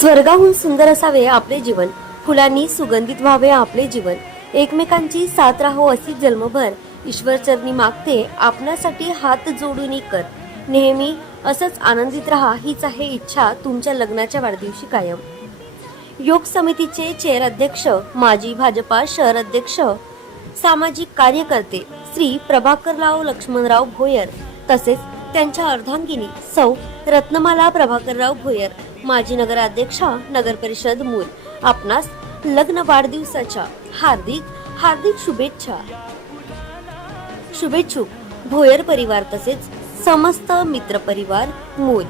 स्वर्गाहून सुंदर असावे आपले जीवन, फुलांनी सुगंधित व्हावे आपले जीवन, एकमेकांची साथ राहो अशी जन्मभर ईश्वर चरणी मागते आपणासाठी हात जोडून कर. नेहमी असंच आनंदित राहा हीच आहे इच्छा तुमच्या लग्नाच्या वाढदिवशी कायम. योग समितीचे चेअर अध्यक्ष, माजी भाजपा शहर अध्यक्ष, सामाजिक कार्यकर्ते श्री प्रभाकरराव लक्ष्मणराव भोयर तसेच त्यांच्या अर्धांगिनी सौ रत्नमाला प्रभाकरराव भोयर, माजी नगराध्यक्षा नगर परिषद मूल, आपणास लग्न वाढदिवसाच्या हार्दिक शुभेच्छुक भोयर परिवार तसेच समस्त मित्र परिवार मूल.